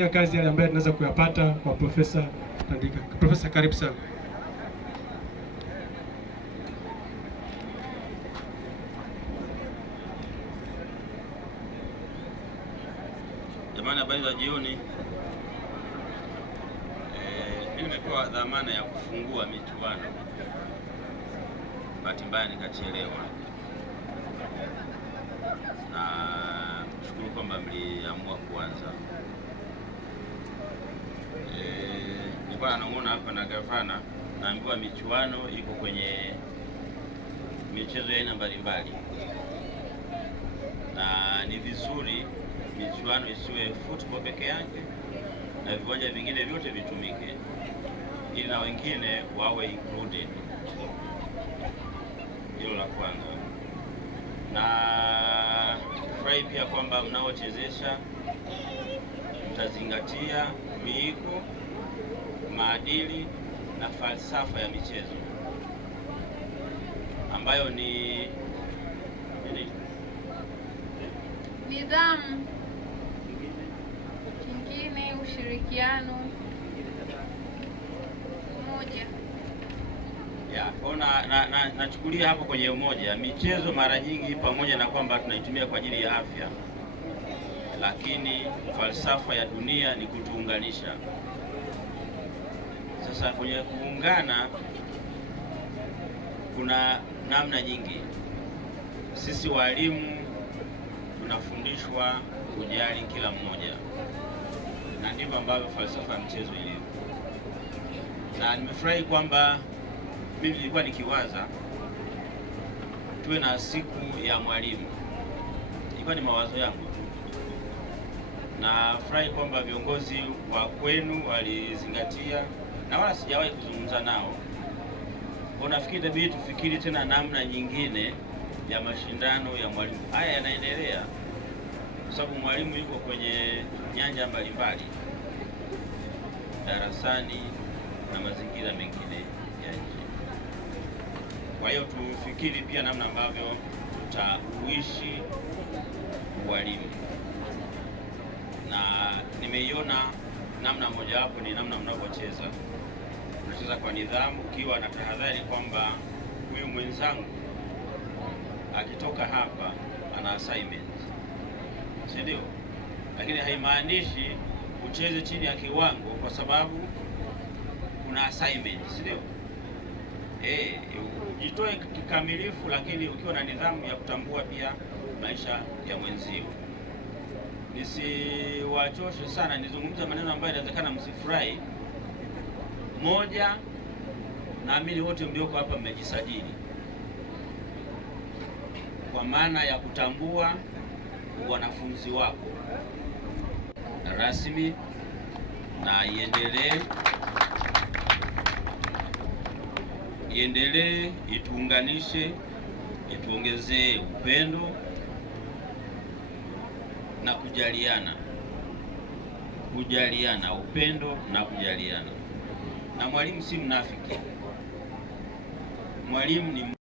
ya kazi yale ambayo tunaweza kuyapata kwa Profesa Tandika. Profesa, karibu sana. Jamani, habari za jioni. Mimi nimepewa dhamana ya kufungua michuano. Bahati mbaya nikachelewa, na shukuru kwamba mliamua kuanza. Nilikuwa namuona hapa na gavana, naambiwa michuano iko kwenye michezo ya aina mbalimbali, na ni vizuri michuano isiwe football peke yake na viwanja vingine vyote vitumike, ili na wengine wawe included. Hilo la kwanza. Na furahi pia kwamba mnaochezesha mtazingatia miiko, maadili na falsafa ya michezo ambayo ni nidhamu, kingine ushirikiano, umoja. Nachukulia hapo kwenye umoja. Michezo mara nyingi, pamoja na kwamba tunaitumia kwa ajili ya afya, lakini falsafa ya dunia ni kutuunganisha. Sasa kwenye kuungana kuna namna nyingi. Sisi walimu tunafundishwa kujali kila mmoja, na ndivyo ambavyo falsafa ya mchezo ilivyo. Na nimefurahi kwamba mimi nilikuwa nikiwaza tuwe na siku ya mwalimu, ilikuwa ni mawazo yangu, na furahi kwamba viongozi wa kwenu walizingatia, na wala sijawahi kuzungumza nao. Nafikiri itabidi tufikiri tena namna nyingine ya mashindano ya mwalimu. Haya yanaendelea kwa sababu mwalimu yuko kwenye nyanja mbalimbali, darasani na mazingira mengine ya nje. Kwa hiyo tufikiri pia namna ambavyo tutauishi walimu, na nimeiona namna mojawapo ni namna mnavyocheza. Unacheza kwa nidhamu, ukiwa na tahadhari kwamba huyu mwenzangu akitoka hapa ana assignment, si ndio? Lakini haimaanishi ucheze chini ya kiwango kwa sababu kuna assignment, si ndio? Jitoe kikamilifu, lakini ukiwa na nidhamu ya kutambua pia maisha ya mwenzio. Nisiwachoshe sana, nizungumze maneno ambayo inawezekana msifurahi. Moja, naamini wote mlioko hapa mmejisajili kwa maana ya kutambua wanafunzi wako rasmi, na iendelee, ituunganishe, ituongezee upendo na kujaliana, upendo na kujaliana. Na mwalimu si mnafiki, mwalimu ni